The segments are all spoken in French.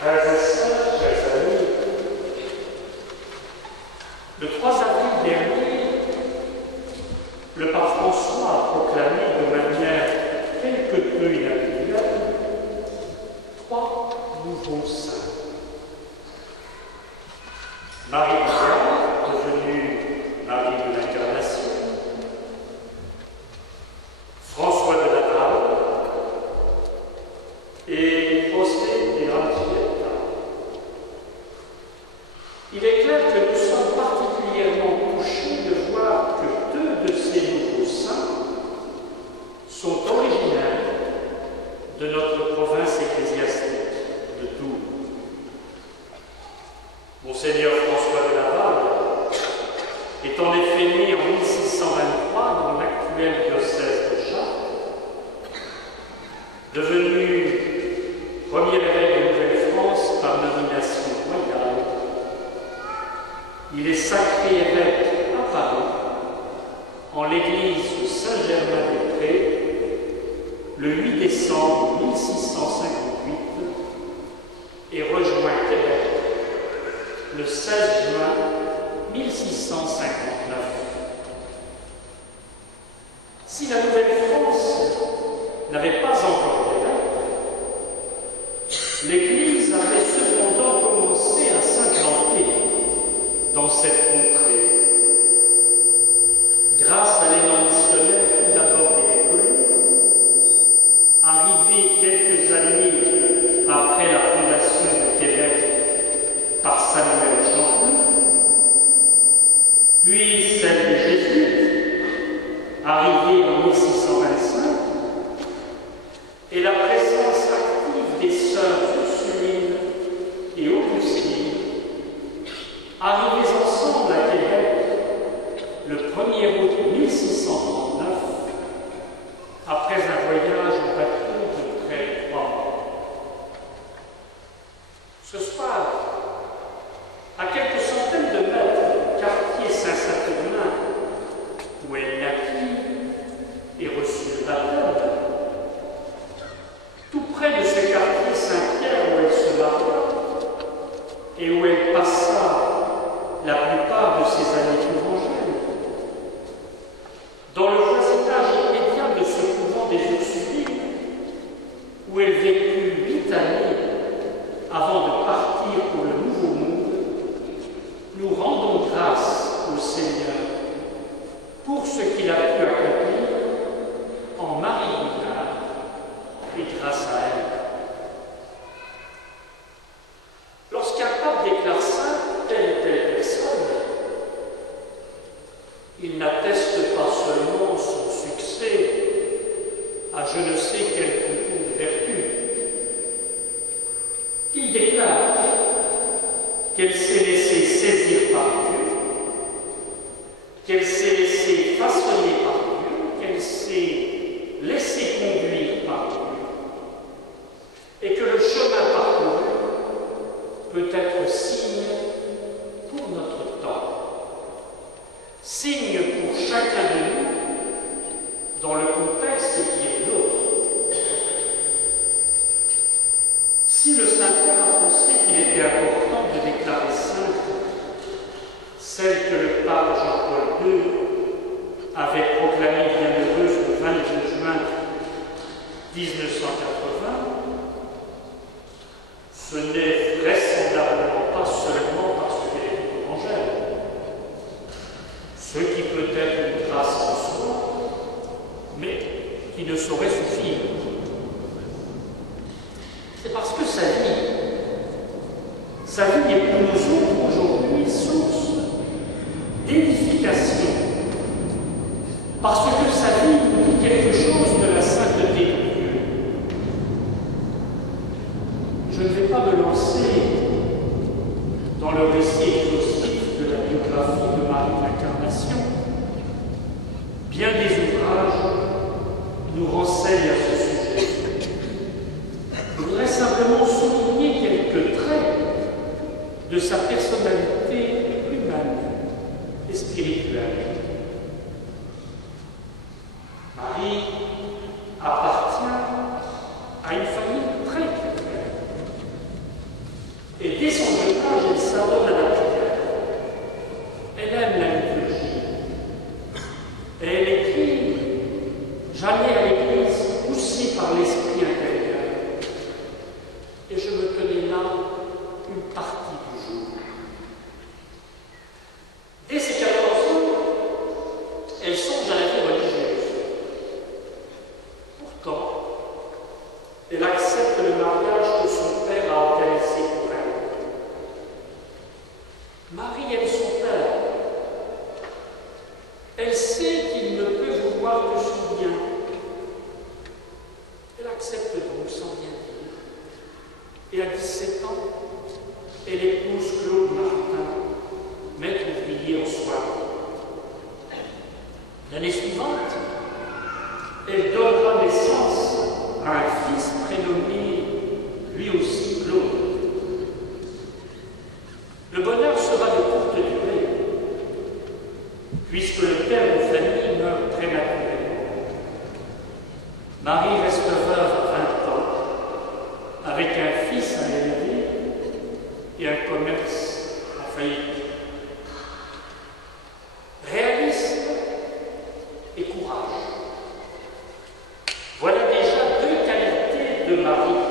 Frères et sœurs, chers amis, le 3 avril dernier, le pape François a proclamé de manière quelque peu inhabituelle 3 nouveaux saints. Marie-Jeanne, devenue Marie de l'Incarnation, François de Laval et José de Anchieta. Il est clair que nous sommes particulièrement touchés de voir que 2 de ces nouveaux saints sont originaires de notre province ecclésiastique de Tours. Monseigneur François de Laval est en effet né en 1623 dans l'actuel diocèse de Chartres, devenu premier évêque de Nouvelle-France par nomination royale. Il est sacré évêque à Paris, en l'église Saint-Germain-des-Prés, le 8 décembre 1658 et rejoint Québec le 16 juin 1659. Si la Nouvelle-France n'avait pas encore d'évêque, l'Église avait cependant commencé à s'implanter dans cette contrée. Grâce à l'élan missionnaire tout d'abord des Récollets, arrivé quelques années après la fondation de Québec par Samuel Champlain, puis celle des Jésuites, arrivée en 1625, et la présence active des sœurs Ursulines et Augustines, arrivées ensemble à Québec le 1er août 1639, après un voyage en bateau de près de 3 mois. Ce soir, à quelques centaines de mètres du quartier Saint-Saturnin, où elle naquit et reçut le baptême, tout près de ce quartier Saint-Pierre où elle se maria et où elle passa la plupart de ses années couvangelles, dans le voisinage immédiat de ce couvent des Ursulines, où elle vécut 8 années avant de partir pour le Nouveau Monde, nous rendons grâce au Seigneur pour ce qu'il a pu accomplir en Marie Guinard et grâce à elle. Lorsqu'un pape déclare saint telle ou telle personne, il n'atteste pas seulement son succès à je ne sais quel concours de vertu. Il déclare qu'elle s'est laissée saisir par Dieu, qu'elle s'est laissée façonner par Dieu, qu'elle s'est laissée conduire par Dieu, et que le chemin parcouru peut être signe pour notre temps, signe pour chacun de nous dans le contexte qui est le nôtre. Si le Saint-Père a pensé qu'il était important de déclarer sainte celle que le pape Jean-Paul II avait proclamée bienheureuse le 22 juin 1980, ce n'est vraisemblablement pas seulement parce qu'elle est évangile, ce qui peut être une grâce en soi, mais qui ne saurait suffire. C'est parce que sa vie est pour nous autres aujourd'hui source d'édification, parce que sa vie nous dit quelque chose de la sainteté de Dieu. Je ne vais pas me lancer dans le récit exhaustif de la biographie de Marie de l'Incarnation. Bien des ouvrages nous renseignent à ce sujet. Je voudrais simplement souligner quelques traits de sa personnalité humaine et spirituelle. Marie appartient à une famille très chrétienne. Et dès son jeune âge, elle s'adonne à la prière. Elle aime la liturgie. Et elle écrit « J'allais à l'église poussée par l'esprit intérieur. Et je me tenais là une partie du jour. » Dès ses 14 ans, elle songe à la vie religieuse. Pourtant, elle accepte le mariage que son père a organisé pour elle. Marie aime son père. Elle sait qu'il ne peut vouloir que son bien. Elle accepte donc sans rien dire. Et à 17 ans, elle épouse Claude Martin, maître ouvrier en soie. L'année suivante, elle donnera naissance à un fils prénommé lui aussi Claude. Le bonheur sera de courte durée, puisque le père de famille meurt prématurément. Marie reste veuve à 20 ans, avec un fils à élever et un commerce en faillite. Réalisme et courage. Voilà déjà deux qualités de Marie.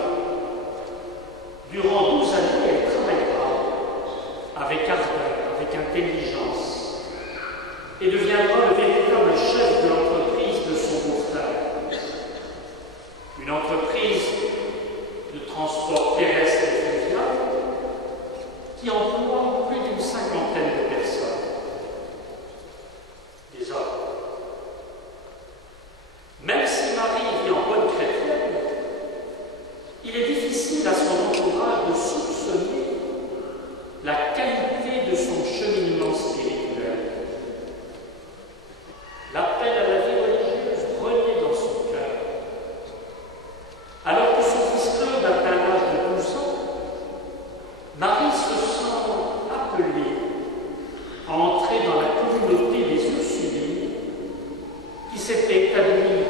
Durant 12 années, elle travaillera avec ardeur, avec intelligence, et deviendra le véritable chef de l'entreprise de son beau-frère. Une entreprise de transport terrestre et fluvial qui emploie plus d'une cinquantaine de personnes. Des hommes. Même si Marie vit en bonne chrétienne, il est difficile à son entourage de soupçonner la qualité de son cheminement spirituel. L'appel à la vie religieuse renaît dans son cœur. Alors que son fils Claude atteint l'âge de 12 ans, Marie se sent appelée à entrer dans la communauté des Ursulines qui s'était établie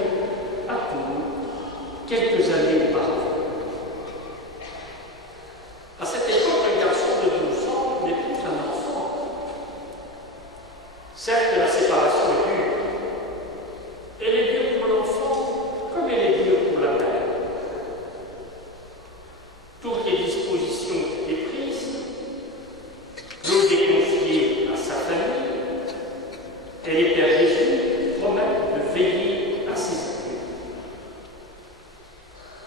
à Tours quelques années auparavant. À cette époque, un garçon de 12 ans n'est plus un enfant. Certes, la séparation est dure. Elle est dure pour l'enfant comme elle est dure pour la mère. Toutes les dispositions ont été prises. Claude est confié à sa famille. Et les pères Jésus promettent de veiller à ses études.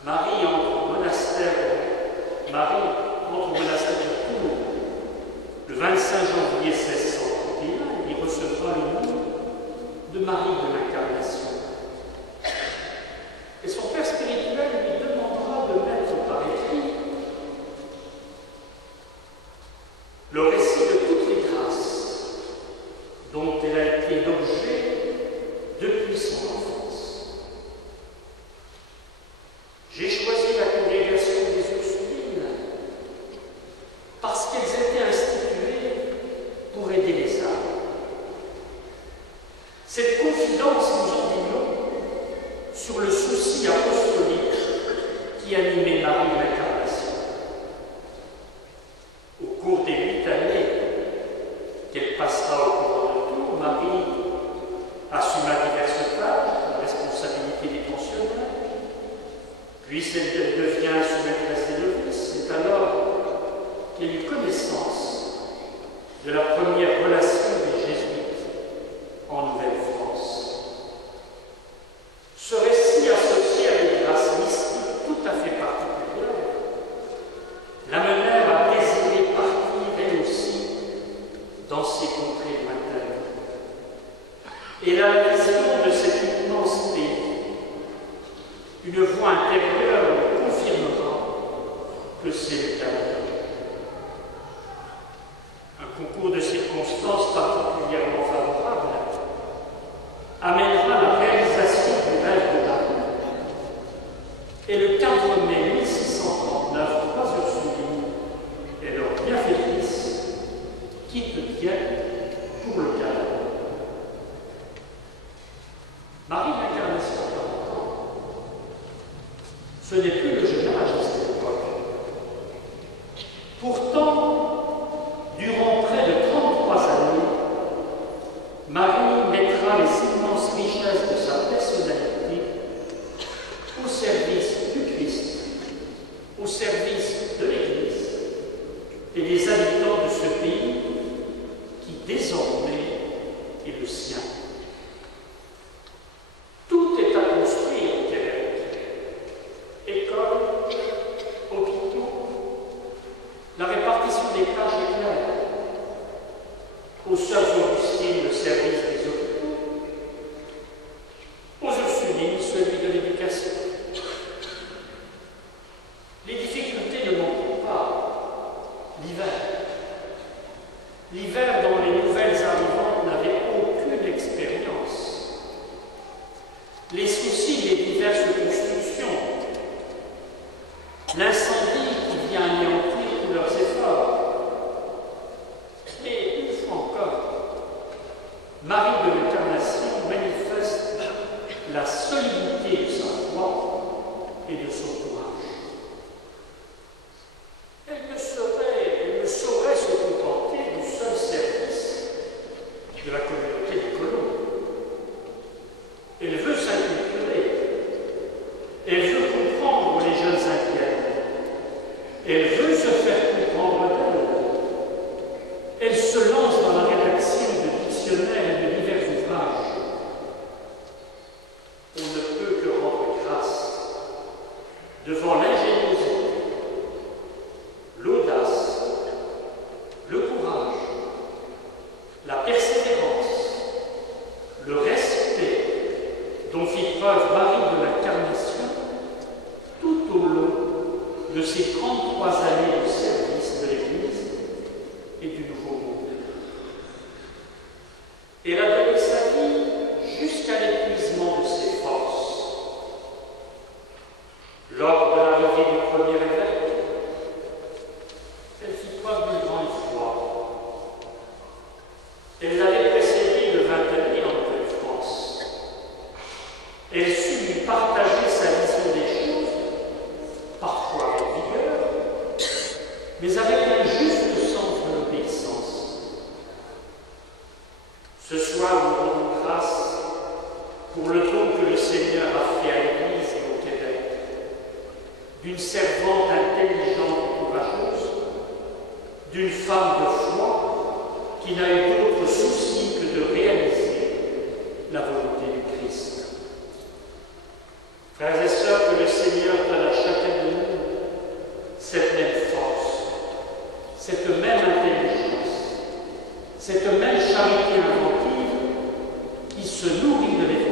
Marie entre au monastère de Tours le 25 janvier 1631 et y recevra le nom de Marie de l'Incarnation. Et son père spirituel lui demandera de mettre par écrit le récit de toutes les grâces dont elle a été l'objet depuis son enfance. J'ai choisi la congrégation des Ursulines parce qu'elles étaient instituées pour aider les âmes. Cette confidence nous en dit long sur le souci apostolique qui animait Marie de l'Incarnation. Au cours des 8 années qu'elle passera au couvent de Tours, Marie assuma diverses tâches, la responsabilité des pensionnaires, puis elle devient sous-maîtresse des novices. C'est alors qu'elle eut connaissance de la première relation des Jésuites en Nouvelle-France. Ce récit associé à des grâces mystiques tout à fait particulières l'amenèrent à désirer partir elle aussi dans ces contrées lointaines. Et la vision de cet immense pays, une voix intérieure lui confirmera que c'est le Canada. Un concours de circonstances particulièrement favorable amènera la réalisation du rêve de Marie. Et le 4 mai 1639, 3 Ursulines et leur bienfaitrice quittent Dieppe pour le Canada. Marie de l'Incarnation, 40 ans, ce n'est plus le jeune âge à cette époque. au service de l'Église et des habitants de ce pays qui désormais est le sien. Tout est à construire au Québec. Écoles, hôpitaux, la répartition des tâches est claire. Aux sœurs Augustines, le service des hôpitaux, aux Ursulines, celui de l'éducation. Les difficultés ne manquent pas. L'hiver. L'hiver dont les nouvelles arrivantes n'avaient aucune expérience. Les soucis des diverses constructions. L'incendie qui vient anéantir tous leurs efforts. Et une fois encore, Marie de l'Incarnation manifeste la solidité de sa foi et de son courage. Elle ne saurait se contenter du seul service de la communauté des colons. Elle veut s'inculturer. Elle veut comprendre les jeunes indiennes. Elle veut se faire comprendre d'elle. Elle se lance dans la rédaction de dictionnaires et de divers ouvrages. On ne peut que rendre grâce devant l'ingéniosité, l'audace, le courage, la persévérance, le respect dont fit preuve Marie de l'Incarnation tout au long de ses 33 années de service de l'Église et du Nouveau Monde. Elle a donné sa vie jusqu'à l'épuisement de ses forces. Lors de l'arrivée du premier évêque, elle fit preuve d'une grande foi. Elle l'avait précédé de 20 années en Nouvelle-France. Elle sut lui partager sa vision des choses, parfois avec vigueur, mais avec un juste sens de l'obéissance. Ce soir, nous rendons grâce pour le don que le Seigneur a fait à l'Église et au Québec, d'une servante intelligente et courageuse, d'une femme de foi qui n'a eu d'autre souci que de réaliser la volonté du Christ. Frères et sœurs, que le Seigneur donne à chacun de nous cette même force, cette même intelligence, cette même charité inventive qui se nourrit de l'Évangile